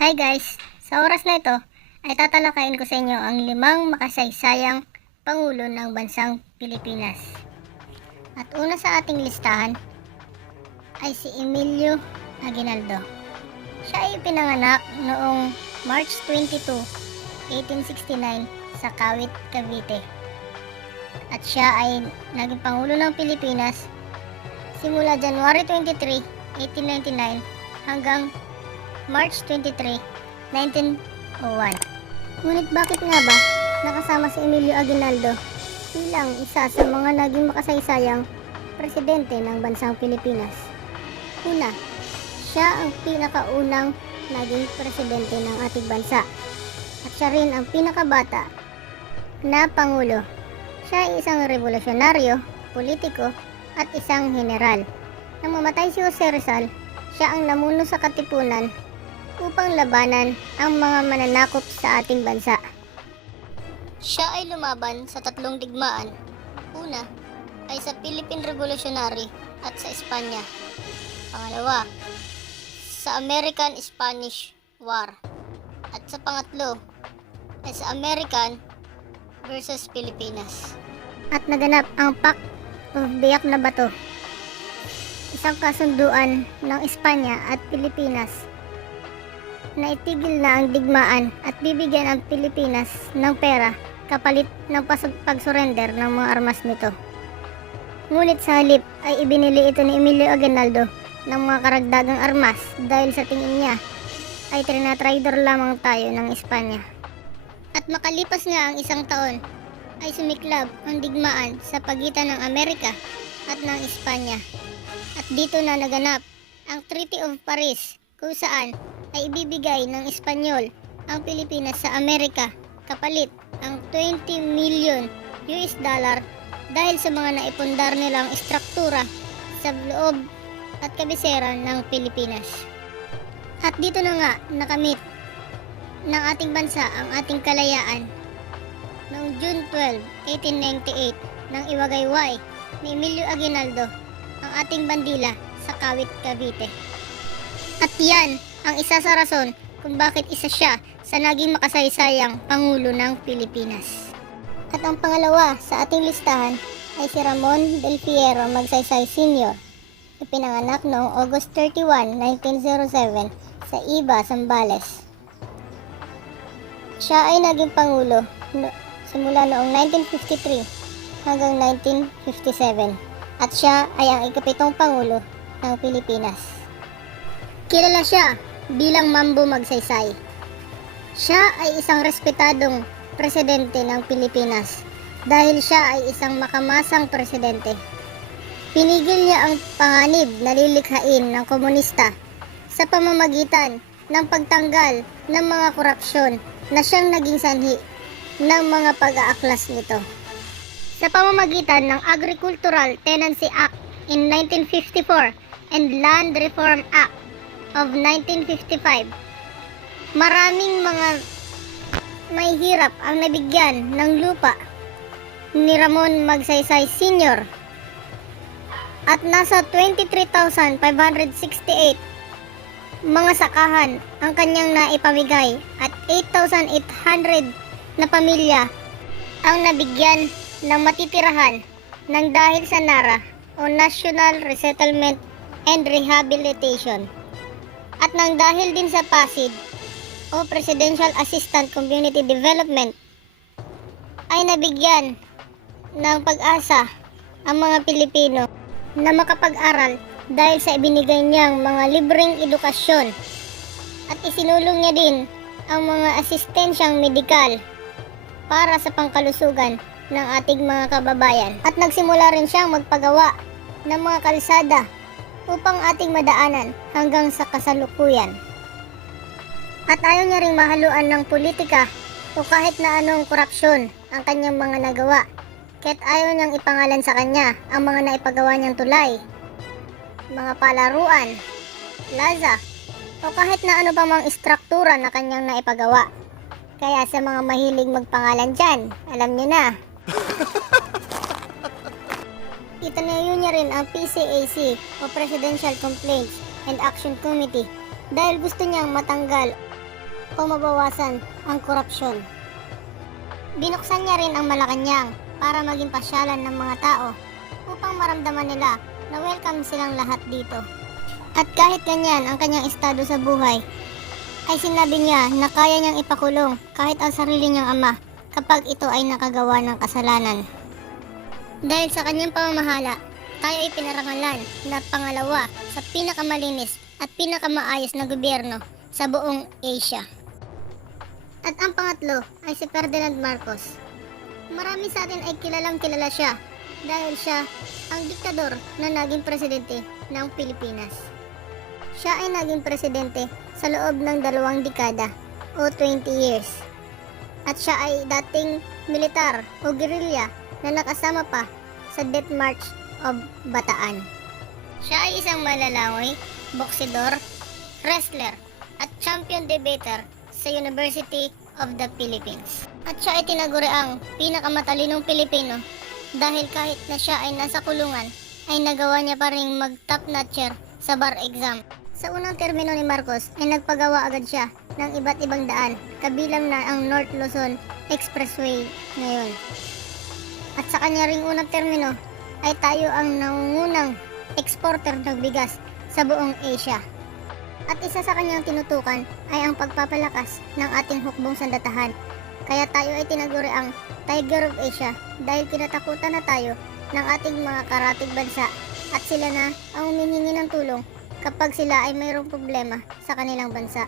Hi guys! Sa oras na ito ay tatalakayin ko sa inyo ang 5 makasaysayang Pangulo ng Bansang Pilipinas. At una sa ating listahan ay si Emilio Aguinaldo. Siya ay pinanganak noong March 22, 1869 sa Kawit, Cavite. At siya ay naging Pangulo ng Pilipinas simula January 23, 1899 hanggang March 23, 1901. Ngunit bakit nga ba nakasama si Emilio Aguinaldo bilang isa sa mga naging makasaysayang presidente ng bansang Pilipinas? Una, siya ang pinakaunang naging presidente ng ating bansa at siya rin ang pinakabata na pangulo. Siya ay isang revolusyonaryo, politiko at isang general. Nang mamatay si Jose Rizal, siya ang namuno sa katipunan upang labanan ang mga mananakop sa ating bansa. Siya ay lumaban sa 3 digmaan. Una ay sa Philippine Revolutionary at sa Espanya. Pangalawa, sa American-Spanish War. At sa pangatlo ay sa American versus Pilipinas. At naganap ang Pact of Biak na Bato, isang kasunduan ng Espanya at Pilipinas na itigil na ang digmaan at bibigyan ang Pilipinas ng pera kapalit ng pagsurrender ng mga armas nito. Ngunit sa halip ay ibinili ito ni Emilio Aguinaldo ng mga karagdagang armas dahil sa tingin niya ay trinatraidor lamang tayo ng Espanya. At makalipas nga ang 1 taon ay sumiklab ang digmaan sa pagitan ng Amerika at ng Espanya. At dito na naganap ang Treaty of Paris kung saan ay ibibigay ng Espanyol ang Pilipinas sa Amerika kapalit ang 20 million US dollar dahil sa mga naipundar nilang istruktura sa loob at kabisera ng Pilipinas. At dito na nga nakamit ng ating bansa ang ating kalayaan noong June 12, 1898 nang iwagayway ni Emilio Aguinaldo ang ating bandila sa Kawit, Cavite. At yan ang isa sa rason kung bakit isa siya sa naging makasaysayang Pangulo ng Pilipinas. At ang pangalawa sa ating listahan ay si Ramon del Fierro Magsaysay Sr. Ipinanganak noong August 31, 1907 sa Iba, Zambales. Siya ay naging Pangulo simula noong 1953 hanggang 1957 at siya ay ang ika-7 Pangulo ng Pilipinas. Kilala siya bilang Mambo Magsaysay. Siya ay isang respetadong presidente ng Pilipinas dahil siya ay isang makamasang presidente. Pinigil niya ang panganib na lilikhain ng komunista sa pamamagitan ng pagtanggal ng mga korupsyon na siyang naging sanhi ng mga pag-aaklas nito. Sa pamamagitan ng Agricultural Tenancy Act in 1954 and Land Reform Act of 1955, maraming mga may hirap ang nabigyan ng lupa ni Ramon Magsaysay Sr. at nasa 23,568 mga sakahan ang kanyang naipamigay at 8,800 na pamilya ang nabigyan ng matitirahan ng dahil sa NARA o National Resettlement and Rehabilitation at nang dahil din sa PASID o Presidential Assistant Community Development ay nabigyan ng pag-asa ang mga Pilipino na makapag-aral dahil sa ibinigay niyang mga libreng edukasyon at isinulong niya din ang mga asistensyang medikal para sa pangkalusugan ng ating mga kababayan at nagsimula rin siyang magpagawa ng mga kalsada upang ating madaanan hanggang sa kasalukuyan. At ayaw niya ring mahaluan ng politika o kahit na anong korupsyon ang kanyang mga nagawa. Kahit ayaw niyang ipangalan sa kanya ang mga naipagawa niyang tulay, mga palaruan, plaza, o kahit na ano pa mang istruktura na kanyang naipagawa. Kaya sa mga mahilig magpangalan dyan, alam niyo na. Itinayo niya rin ang PCAC o Presidential Complaints and Action Committee dahil gusto niyang matanggal o mabawasan ang korupsyon. Binuksan niya rin ang Malacanang para maging pasyalan ng mga tao upang maramdaman nila na welcome silang lahat dito. At kahit ganyan ang kanyang estado sa buhay, ay sinabi niya na kaya niyang ipakulong kahit ang sarili niyang ama kapag ito ay nakagawa ng kasalanan. Dahil sa kanyang pamamahala, tayo ay pinarangalan na pangalawa sa pinakamalinis at pinakamaayos na gobyerno sa buong Asia. At ang pangatlo ay si Ferdinand Marcos. Marami sa atin ay kilalang kilala siya dahil siya ang diktador na naging presidente ng Pilipinas. Siya ay naging presidente sa loob ng 2 dekada o 20 years. At siya ay dating militar o guerrilla na nakasama pa sa Death March of Bataan. Siya ay isang manlalaway, boksidor, wrestler at champion debater sa University of the Philippines. At siya ay tinaguri ang pinakamatalinong Pilipino dahil kahit na siya ay nasa kulungan ay nagawa niya pa ring mag-top notcher sa bar exam. Sa unang termino ni Marcos ay nagpagawa agad siya ng iba't ibang daan, kabilang na ang North Luzon Expressway ngayon. At sa kanya ring unang termino ay tayo ang nangungunang exporter ng bigas sa buong Asia. At isa sa kanyang tinutukan ay ang pagpapalakas ng ating hukbong sandatahan. Kaya tayo ay tinaguri ang Tiger of Asia dahil kinatakutan na tayo ng ating mga karatig bansa at sila na ang humihingi ng tulong kapag sila ay mayroong problema sa kanilang bansa.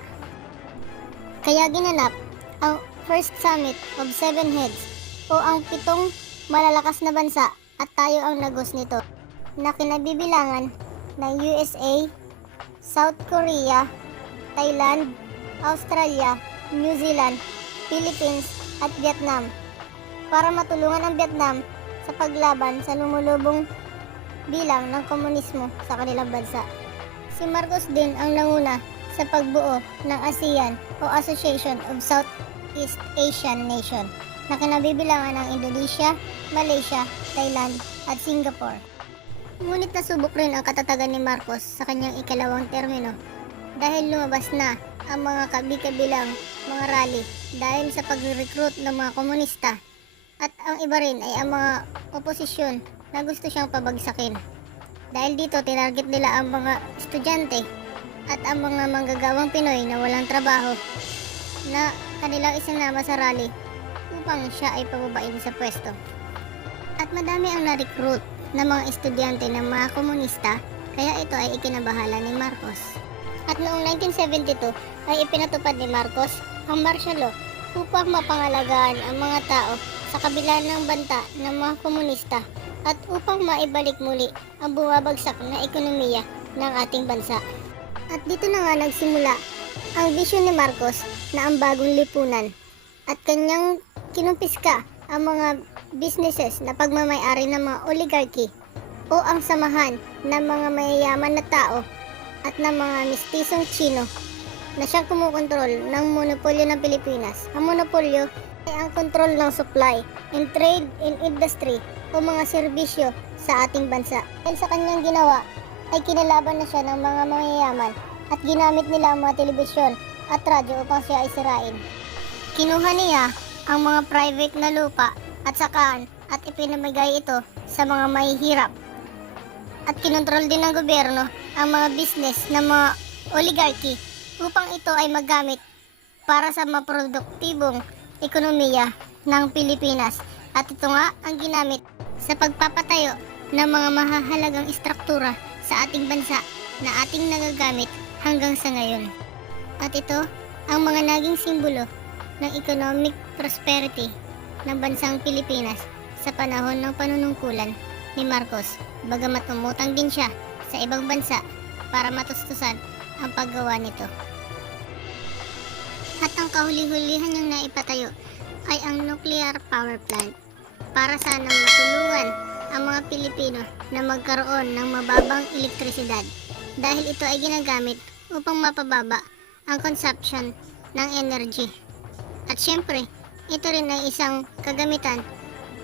Kaya ginanap ang First Summit of Seven Heads o ang 7 malalakas na bansa at tayo ang nagos nito na kinabibilangan ng USA, South Korea, Thailand, Australia, New Zealand, Philippines at Vietnam para matulungan ang Vietnam sa paglaban sa lumulubong bilang ng komunismo sa kanilang bansa. Si Marcos din ang nanguna sa pagbuo ng ASEAN o Association of Southeast Asian Nation na kinabibilangan ng Indonesia, Malaysia, Thailand at Singapore. Ngunit nasubok rin ang katatagan ni Marcos sa kanyang ikalawang termino dahil lumabas na ang mga kabi-kabilang mga rally dahil sa pag-recruit ng mga komunista at ang iba rin ay ang mga oposisyon na gusto siyang pabagsakin. Dahil dito tinarget nila ang mga estudyante at ang mga manggagawang Pinoy na walang trabaho na kanilang isinama sa rally upang siya ay pababain sa pwesto. At madami ang na-recruit na mga estudyante ng mga komunista kaya ito ay ikinabahala ni Marcos. At noong 1972 ay ipinatupad ni Marcos ang martial law upang mapangalagaan ang mga tao sa kabila ng banta ng mga komunista at upang maibalik muli ang bumabagsak na ekonomiya ng ating bansa. At dito na nga nagsimula ang bisyon ni Marcos na ang bagong lipunan at kanyang kinumpiska ang mga businesses na pagmamay-ari ng mga oligarchy o ang samahan ng mga mayayaman na tao at ng mga mistisong Chino na siyang kumukontrol ng monopolyo ng Pilipinas. Ang monopolyo ay ang kontrol ng supply and trade in industry o mga serbisyo sa ating bansa. Dahil sa kanyang ginawa ay kinalaban na siya ng mga mayayaman at ginamit nila ang mga telebisyon at radyo upang siya ay sirain. Kinuha niya ang mga private na lupa at sakaan at ipinamigay ito sa mga mahihirap. At kinontrol din ng gobyerno ang mga business ng mga oligarchy upang ito ay magamit para sa maproduktibong ekonomiya ng Pilipinas. At ito nga ang ginamit sa pagpapatayo ng mga mahahalagang istruktura sa ating bansa na ating nagagamit hanggang sa ngayon. At ito ang mga naging simbolo ng economic prosperity ng bansang Pilipinas sa panahon ng panunungkulan ni Marcos, bagamat umutang din siya sa ibang bansa para matustusan ang paggawa nito. At ang kahuli-hulihan niyang naipatayo ay ang nuclear power plant para sanang matulungan ang mga Pilipino na magkaroon ng mababang elektrisidad dahil ito ay ginagamit upang mapababa ang consumption ng energy. At syempre, ito rin ay isang kagamitan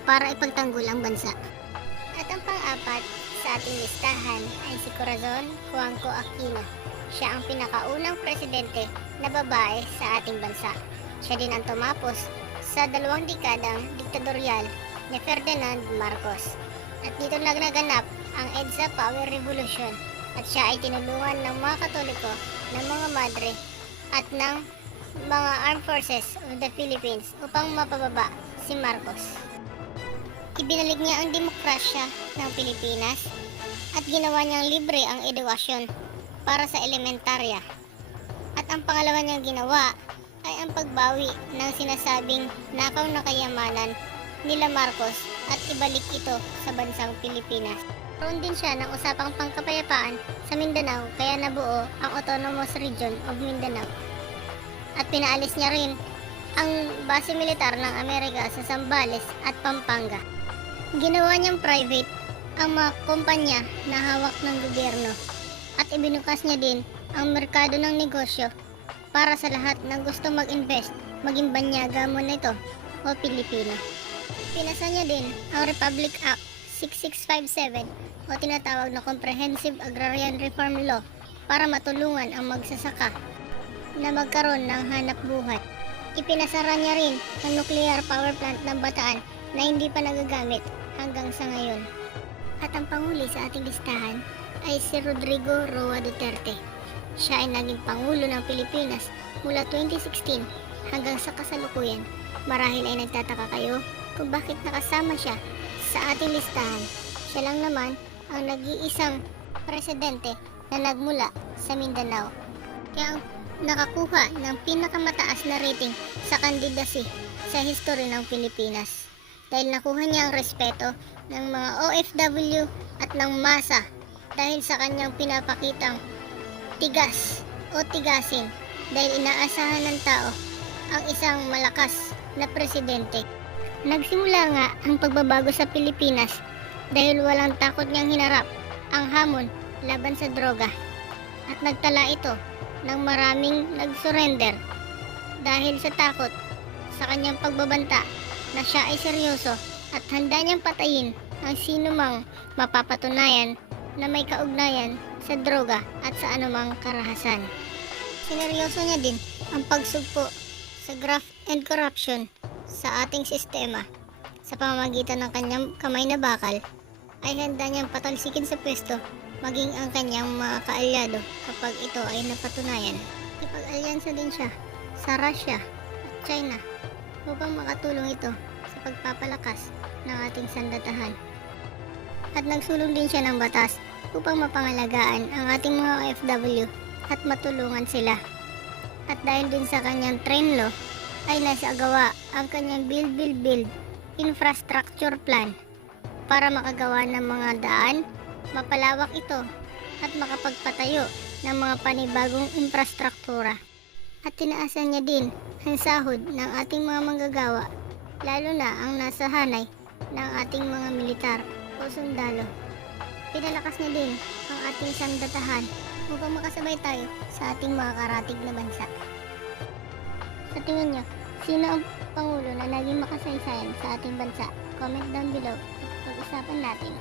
para ipagtanggol ang bansa. At ang pang-apat sa ating listahan ay si Corazon Juanco Aquino siya ang pinakaunang presidente na babae sa ating bansa. Siya din ang tumapos sa 2 dekadang diktadoryal ni Ferdinand Marcos. At dito naganap ang EDSA Power Revolution at siya ay tinulungan ng mga Katoliko, ng mga madre at ng mga Armed Forces of the Philippines upang mapababa si Marcos. Ibinalik niya ang demokrasya ng Pilipinas at ginawa niyang libre ang edukasyon para sa elementarya. At ang pangalawa niyang ginawa ay ang pagbawi ng sinasabing nakaw na kayamanan nila Marcos at ibalik ito sa bansang Pilipinas. Karoon din siya ng usapang pangkapayapaan sa Mindanao kaya nabuo ang Autonomous Region of Mindanao. At pinaalis niya rin ang base militar ng Amerika sa Zambales at Pampanga. Ginawa niyang private ang mga kumpanya na hawak ng gobyerno at ibinukas niya din ang merkado ng negosyo para sa lahat ng gusto mag-invest, maging banyaga mo nito o Pilipino. Pinasa niya din ang Republic Act 6657 o tinatawag na Comprehensive Agrarian Reform Law para matulungan ang magsasaka na magkaroon ng hanap buhay. Ipinasara niya rin ang nuclear power plant ng Bataan na hindi pa nagagamit hanggang sa ngayon. At ang panghuli sa ating listahan ay si Rodrigo Roa Duterte. Siya ay naging Pangulo ng Pilipinas mula 2016 hanggang sa kasalukuyan. Marahil ay nagtataka kayo kung bakit nakasama siya sa ating listahan. Siya lang naman ang nag-iisang presidente na nagmula sa Mindanao. Kaya ang nakakuha ng pinakamataas na rating sa candidacy sa history ng Pilipinas. Dahil nakuha niya ang respeto ng mga OFW at ng masa dahil sa kanyang pinapakitang tigas o tigasin dahil inaasahan ng tao ang isang malakas na presidente. Nagsimula nga ang pagbabago sa Pilipinas dahil walang takot niyang hinarap ang hamon laban sa droga at nagtala ito ng maraming nag-surrender dahil sa takot sa kanyang pagbabanta na siya ay seryoso at handa niyang patayin ang sino mang mapapatunayan na may kaugnayan sa droga at sa anumang karahasan. Sineryoso niya din ang pagsugpo sa graft and corruption sa ating sistema. Sa pamamagitan ng kanyang kamay na bakal ay handa niyang patalsikin sa pwesto maging ang kanyang mga kaalyado kapag ito ay napatunayan. Ipag-alyansa din siya sa Russia at China upang makatulong ito sa pagpapalakas ng ating sandatahan. At nagsulong din siya ng batas upang mapangalagaan ang ating mga OFW at matulungan sila. At dahil din sa kanyang train law ay nasa agawa ang kanyang build infrastructure plan para makagawa ng mga daan, mapalawak ito at makapagpatayo ng mga panibagong infrastruktura. At tinaasan niya din ang sahod ng ating mga manggagawa, lalo na ang nasa hanay ng ating mga militar o sundalo. Pinalakas niya din ang ating sandatahan upang makasabay tayo sa ating mga karatig na bansa. Sa tingin niyo, sino ang Pangulo na naging makasaysayan sa ating bansa? Comment down below at pag-usapan natin.